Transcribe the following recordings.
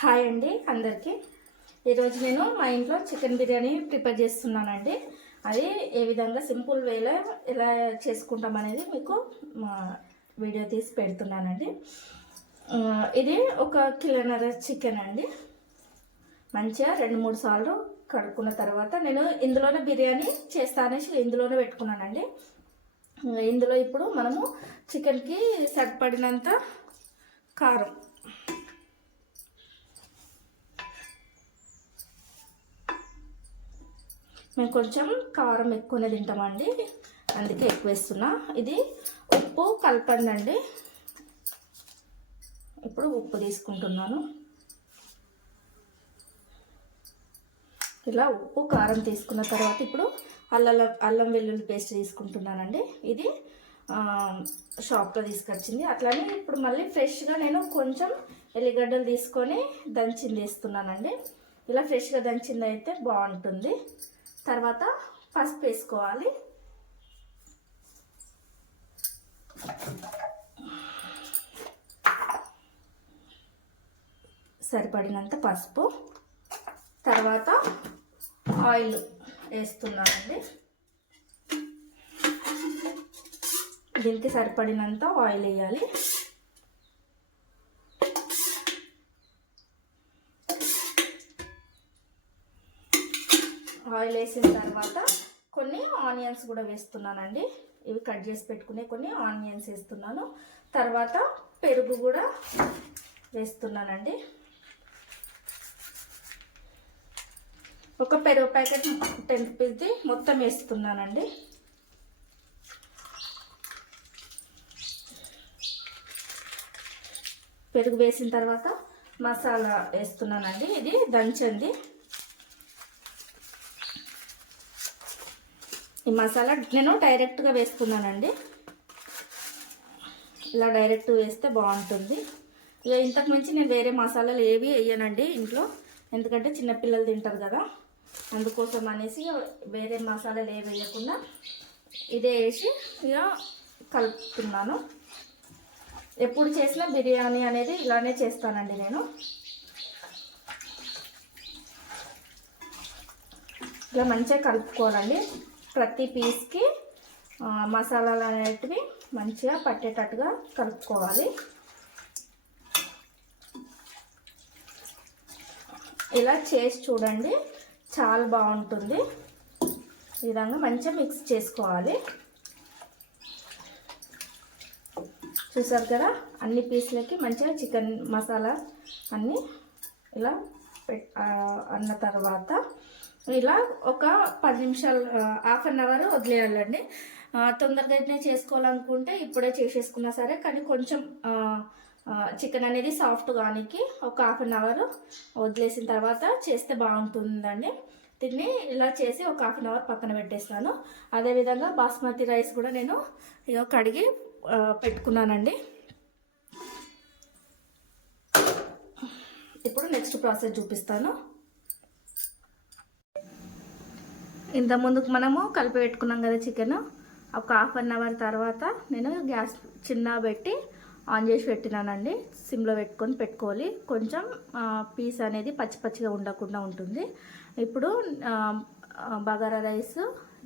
Hi అండి అందరికీ. ఈరోజు నేను మా ఇంట్లో చికెన్ బిర్యానీ ప్రిపేర్ చేస్తున్నానండి. అది ఏ విధంగా సింపుల్ వేలో ఎలా చేసుకుంటాం అనేది మీకు మా వీడియో తీసి పెడుతున్నానండి. ఇది ఒక కిలోన్నర చికెన్ అండి. మంచిగా రెండు మూడు సార్లు కడుక్కున్న తర్వాత నేను ఇందులోనే బిర్యానీ చేస్తానేసి ఇందులోనే పెట్టుకున్నానండి. ఇందులో ఇప్పుడు మనము చికెన్కి సరిపడినంత కారం మేము కొంచెం కారం ఎక్కువనే తింటామండి. అందుకే ఎక్కువ వేస్తున్నా. ఇది ఉప్పు కలపండి ఇప్పుడు ఉప్పు తీసుకుంటున్నాను. ఇలా ఉప్పు కారం తీసుకున్న తర్వాత ఇప్పుడు అల్లం అల్లం వెల్లుల్లి పేస్ట్ తీసుకుంటున్నానండి. ఇది షాప్లో తీసుకొచ్చింది. అట్లానే ఇప్పుడు మళ్ళీ ఫ్రెష్గా నేను కొంచెం ఎల్లిగడ్డలు తీసుకొని దంచింది వేస్తున్నానండి. ఇలా ఫ్రెష్గా దంచింది అయితే బాగుంటుంది. తర్వాత పసుపు వేసుకోవాలి. సరిపడినంత పసుపు. తర్వాత ఆయిల్ వేస్తున్నానండి. దీనికి సరిపడినంత ఆయిల్ వేయాలి. ఆయిల్ వేసిన తర్వాత కొన్ని ఆనియన్స్ కూడా వేస్తున్నానండి. ఇవి కట్ చేసి పెట్టుకునే కొన్ని ఆనియన్స్ వేస్తున్నాను. తర్వాత పెరుగు కూడా వేస్తున్నానండి. ఒక పెరుగు ప్యాకెట్ టెన్ రూపీస్ది మొత్తం వేస్తున్నానండి. పెరుగు వేసిన తర్వాత మసాలా వేస్తున్నానండి. ఇది దంచండి ఈ మసాలా నేను డైరెక్ట్గా వేసుకున్నానండి. ఇలా డైరెక్ట్ వేస్తే బాగుంటుంది. ఇక ఇంతకు మించి నేను వేరే మసాలాలు ఏవి వేయనండి ఇంట్లో. ఎందుకంటే చిన్నపిల్లలు తింటారు కదా. అందుకోసం అనేసి వేరే మసాలాలు ఏవి వేయకుండా ఇదే వేసి ఇక కలుపుతున్నాను. ఎప్పుడు చేసినా బిర్యానీ అనేది ఇలానే చేస్తానండి నేను. ఇలా మంచిగా కలుపుకోవాలండి. ప్రతి పీస్కి మసాలాలు అనేటివి మంచిగా పట్టేటట్టుగా కలుపుకోవాలి. ఇలా చేసి చూడండి చాలా బాగుంటుంది. ఈ విధంగా మంచిగా మిక్స్ చేసుకోవాలి. చూసారు కదా అన్ని పీసులకి మంచిగా చికెన్ మసాలా అన్నీ ఇలా పెట్ అన్న తర్వాత ఇలా ఒక పది నిమిషాలు హాఫ్ అన్ అవర్ వదిలేయాలండి. తొందరగానే తొందరగా అయితే చేసుకోవాలనుకుంటే ఇప్పుడే చేసేసుకున్నా సరే కానీ కొంచెం చికెన్ అనేది సాఫ్ట్ కానికి ఒక హాఫ్ అన్ అవర్ వదిలేసిన తర్వాత చేస్తే బాగుంటుందండి. దీన్ని ఇలా చేసి ఒక హాఫ్ అన్ అవర్ పక్కన పెట్టేస్తాను. అదేవిధంగా బాస్మతి రైస్ కూడా నేను కడిగి పెట్టుకున్నానండి. ఇప్పుడు నెక్స్ట్ ప్రాసెస్ చూపిస్తాను. ఇంత ముందుకు మనము కలిపి పెట్టుకున్నాం కదా చికెన్. ఒక హాఫ్ అన్ అవర్ తర్వాత నేను గ్యాస్ చిన్న పెట్టి ఆన్ చేసి పెట్టినానండి. సిమ్లో పెట్టుకొని పెట్టుకోవాలి. కొంచెం పీస్ అనేది పచ్చి పచ్చిగా ఉండకుండా ఉంటుంది. ఇప్పుడు బగారా రైస్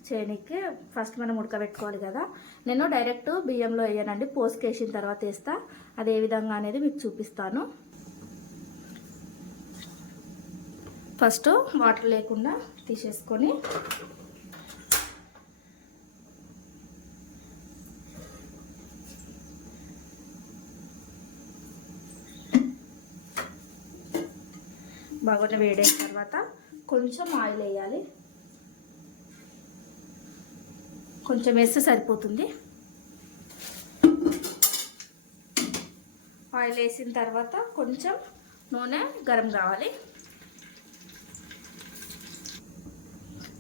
చేయడానికి ఫస్ట్ మనం ఉడకబెట్టుకోవాలి కదా. నేను డైరెక్ట్ బియ్యంలో వేయనండి. పోసుకేసిన తర్వాత వేస్తా. అది ఏ విధంగా అనేది మీకు చూపిస్తాను. ఫస్ట్ వాటర్ లేకుండా తీసేసుకొని బాగా వేడైన తర్వాత కొంచెం ఆయిల్ వేయాలి. కొంచెం వేస్తే సరిపోతుంది. ఆయిల్ వేసిన తర్వాత కొంచెం నూనె గరం కావాలి.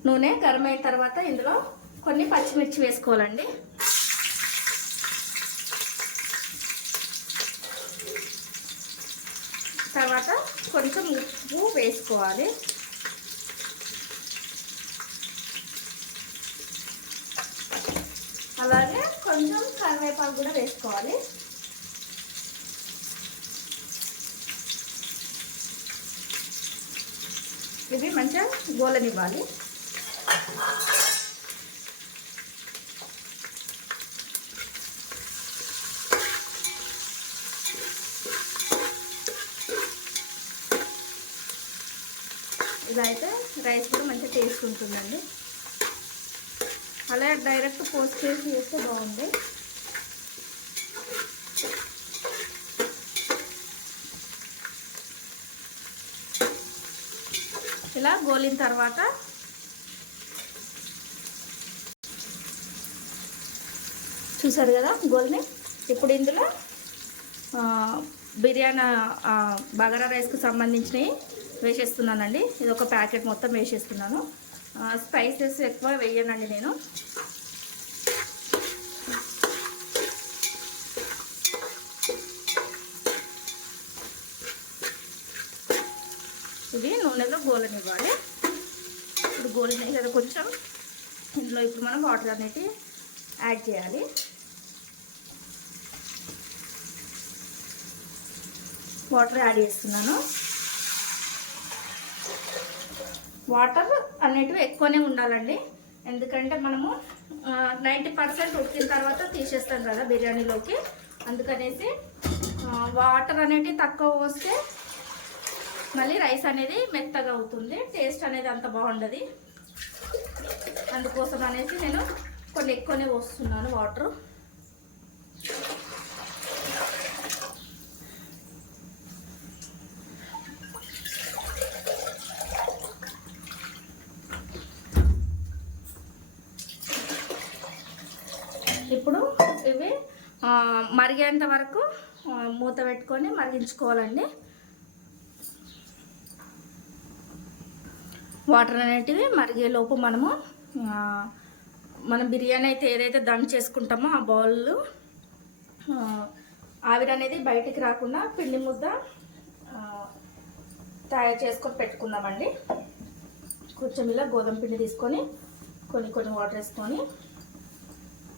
నూనె గరం అయిన తర్వాత ఇందులో కొన్ని పచ్చిమిర్చి వేసుకోవాలండి. తర్వాత కొంచెం ఉప్పు వేసుకోవాలి. అలాగే కొంచెం కరివేపాకు కూడా వేసుకోవాలి. ఇవి మంచిగా గోలనివ్వాలి. ఇలా అయితే రైస్ కూడా మంచిగా టేస్ట్ ఉంటుందండి. అలా డైరెక్ట్ పోస్ట్ చేసి చేస్తే బాగుంది. ఇలా గోలిన తర్వాత చూసారు కదా గోల్ని? ఇప్పుడు ఇందులో బిర్యానీ బగారా రైస్కి సంబంధించినవి వేసేస్తున్నానండి. ఇది ఒక ప్యాకెట్ మొత్తం వేసేస్తున్నాను. స్పైసెస్ ఎక్కువ వేయనండి నేను. ఇది నూనెలో గోలనివ్వాలి. ఇప్పుడు గోలినాయి కదా కొంచెం. ఇందులో ఇప్పుడు మనం వాటర్ అనేటివి యాడ్ చేయాలి. వాటర్ యాడ్ చేస్తున్నాను. వాటర్ అనేటివి ఎక్కువనే ఉండాలండి. ఎందుకంటే మనము నైంటీ పర్సెంట్ ఉడికిన తర్వాత తీసేస్తాం కదా బిర్యానీలోకి. అందుకనేసి వాటర్ అనేటివి తక్కువ పోస్తే మళ్ళీ రైస్ అనేది మెత్తగా అవుతుంది. టేస్ట్ అనేది అంత బాగుండదు. అందుకోసం అనేసి నేను కొన్ని ఎక్కువనే పోస్తున్నాను వాటర్ ఇప్పుడు ఇవి ఆ, మరిగేంత వరకు మూత పెట్టుకొని మరిగించుకోవాలండి. వాటర్ అనేటివి మరిగేలోపు మనము మనం బిర్యానీ అయితే ఏదైతే దమ్ చేసుకుంటామో ఆ బౌల్ ఆవిరి అనేది బయటికి రాకుండా పిండి ముద్ద తయారు చేసుకొని పెట్టుకుందామండి. కొంచెం ఇలా గోధుమ పిండి తీసుకొని కొన్ని కొన్ని వాటర్ వేసుకొని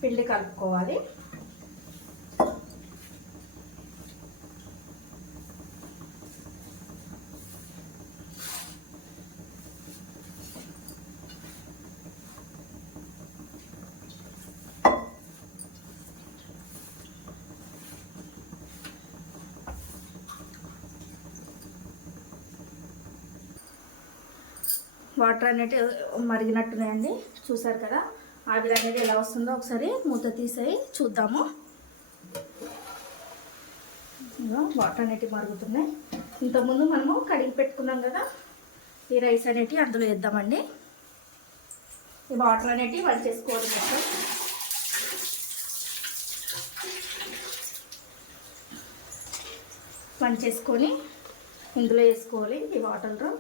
పిండి కలుపుకోవాలి. వాటర్ అనేది మరిగినట్టున్నాయండి. చూసారు కదా? ఆవిరి అనేది ఎలా వస్తుందో ఒకసారి మూత తీసేయి. చూద్దాము. వాటర్ అనేటివి మరుగుతున్నాయి. ఇంతకుముందు మనము కడిగి పెట్టుకున్నాం కదా? ఈ రైస్ అనేటివి అందులో వేద్దామండి. ఈ వాటర్ అనేటివి వంట చేసుకోవాలి మొత్తం. వంట చేసుకొని ఇందులో వేసుకోవాలి ఈ వాటర్లో.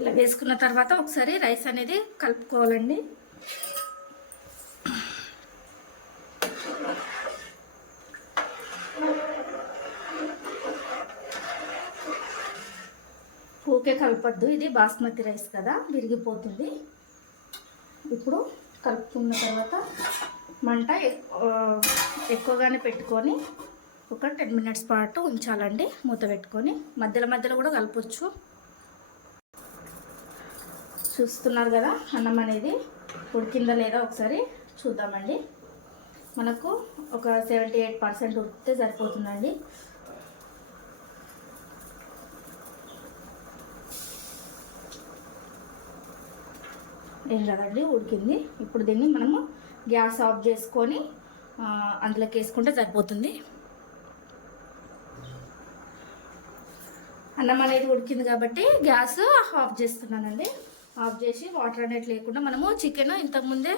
ఇలా వేసుకున్న తర్వాత ఒకసారి రైస్ అనేది కలుపుకోవాలండి. ఊకే కలపద్దు. ఇది బాస్మతి రైస్ కదా విరిగిపోతుంది. ఇప్పుడు కలుపుకున్న తర్వాత మంట ఎక్కువగానే పెట్టుకొని ఒక టెన్ మినిట్స్ పాటు ఉంచాలండి మూత పెట్టుకొని. మధ్యలో మధ్యలో కూడా కలపచ్చు. చూస్తున్నారు కదా అన్నం అనేది ఉడికిందా లేదా ఒకసారి చూద్దామండి. మనకు ఒక సెవెంటీ ఎయిట్ పర్సెంట్ ఉడికితే సరిపోతుందండి. ఏం కదండి ఉడికింది. ఇప్పుడు దీన్ని మనము గ్యాస్ ఆఫ్ చేసుకొని అందులోకి వేసుకుంటే సరిపోతుంది. అన్నం అనేది ఉడికింది కాబట్టి గ్యాస్ ఆఫ్ చేస్తున్నానండి. ఆఫ్ చేసి వాటర్ అనేది లేకుండా మనము చికెన్ ఇంతకుముందే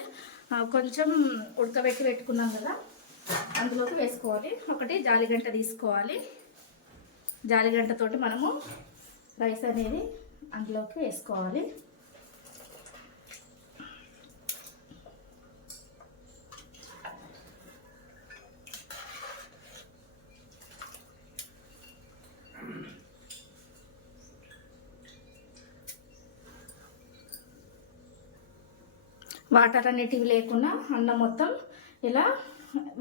కొంచెం ఉడకబెట్టి పెట్టుకున్నాం కదా అందులోకి వేసుకోవాలి. ఒకటి జాలిగంట తీసుకోవాలి. జాలిగంటతోటి మనము రైస్ అనేది అందులోకి వేసుకోవాలి. వాటర్ అనేటివి లేకుండా అన్నం మొత్తం ఇలా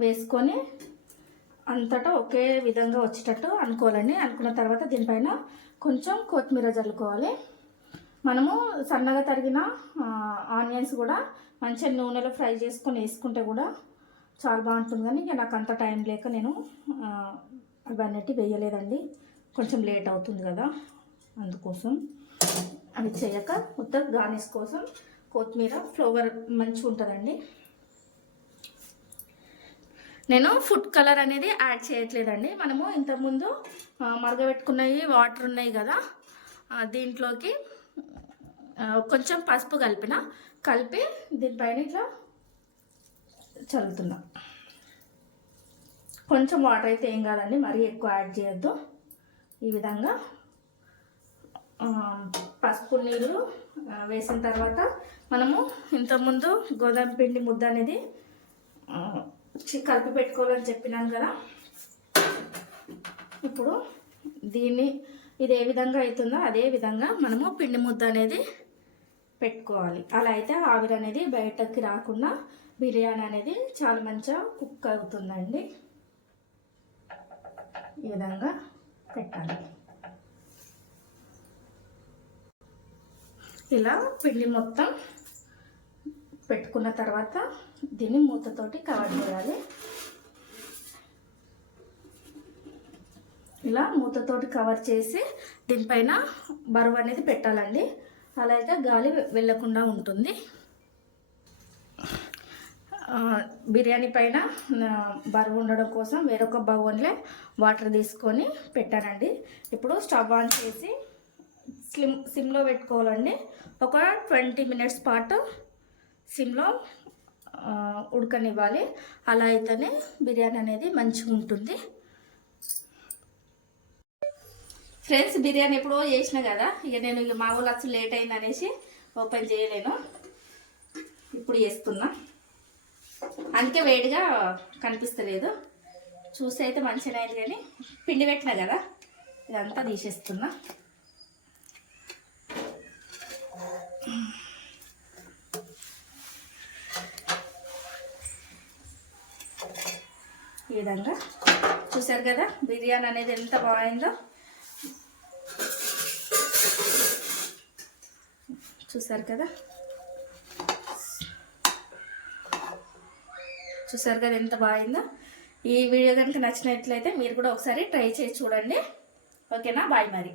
వేసుకొని అంతటా ఒకే విధంగా వచ్చేటట్టు అనుకోవాలండి. అనుకున్న తర్వాత దీనిపైన కొంచెం కొత్తిమీర చల్లుకోవాలి మనము సన్నగా తరిగిన ఆనియన్స్ కూడా మంచిగా నూనెలో ఫ్రై చేసుకొని వేసుకుంటే కూడా చాలా బాగుంటుంది. కానీ ఇక నాకు అంత టైం లేక నేను అవి అవన్నీ వేయలేదండి. కొంచెం లేట్ అవుతుంది కదా అందుకోసం. అవి చేయక మొత్తం గార్నిష్ కోసం కొత్తిమీర ఫ్లవర్ మంచిగా ఉంటుందండి. నేను ఫుడ్ కలర్ అనేది యాడ్ చేయట్లేదండి. మనము ఇంతకుముందు మరగబెట్టుకున్నవి వాటర్ ఉన్నాయి కదా దీంట్లోకి కొంచెం పసుపు కలిపిన కలిపి దీనిపైన ఇట్లా చల్లుతున్నా. కొంచెం వాటర్ అయితే ఏం కాదండి మరీ ఎక్కువ యాడ్ చేయొద్దు. ఈ విధంగా పసుపు నీళ్ళు వేసిన తర్వాత మనము ఇంతకుముందు గోధుమ పిండి ముద్ద అనేది కలిపి పెట్టుకోవాలని చెప్పినాను కదా. ఇప్పుడు దీన్ని ఇది ఏ విధంగా అవుతుందో అదే విధంగా మనము పిండి ముద్ద అనేది పెట్టుకోవాలి. అలా అయితే ఆవిరి అనేది బయటకి రాకుండా బిర్యానీ అనేది చాలా మంచిగా కుక్ అవుతుందండి. ఈ విధంగా పెట్టాలి. ఇలా పిండి మొత్తం పెట్టుకున్న తర్వాత దీన్ని మూతతోటి కవర్ చేయాలి. ఇలా మూతతోటి కవర్ చేసి దీనిపైన బరువు అనేది పెట్టాలండి. అలా అయితే గాలి వెళ్ళకుండా ఉంటుంది. బిర్యానీ పైన బరువు ఉండడం కోసం వేరొక బౌన్లే వాటర్ తీసుకొని పెట్టానండి. ఇప్పుడు స్టవ్ ఆన్ చేసి స్లిమ్ సిమ్లో పెట్టుకోవాలండి. ఒక ట్వంటీ మినిట్స్ పాటు సిమ్లో ఉడకనివ్వాలి. అలా అయితేనే బిర్యానీ అనేది మంచిగా ఉంటుంది. ఫ్రెండ్స్ బిర్యానీ ఎప్పుడో చేసిన కదా? ఇక నేను ఇక మా ఊళ్ళో వచ్చి లేట్ అయింది అనేసి ఓపెన్ చేయలేను. ఇప్పుడు చేస్తున్నా. అందుకే వేడిగా కనిపిస్తలేదు. చూసి అయితే మంచిగా అయింది కానీ పిండి పెట్టిన కదా? ఇదంతా తీసేస్తున్నా. ఈ విధంగా. చూసారు కదా బిర్యానీ అనేది ఎంత బాగుందో. చూసారు కదా. చూసారు కదా ఎంత బాగుందో. ఈ వీడియో కనుక నచ్చినట్లయితే మీరు కూడా ఒకసారి ట్రై చేసి చూడండి. ఓకేనా? బాయ్ మరి.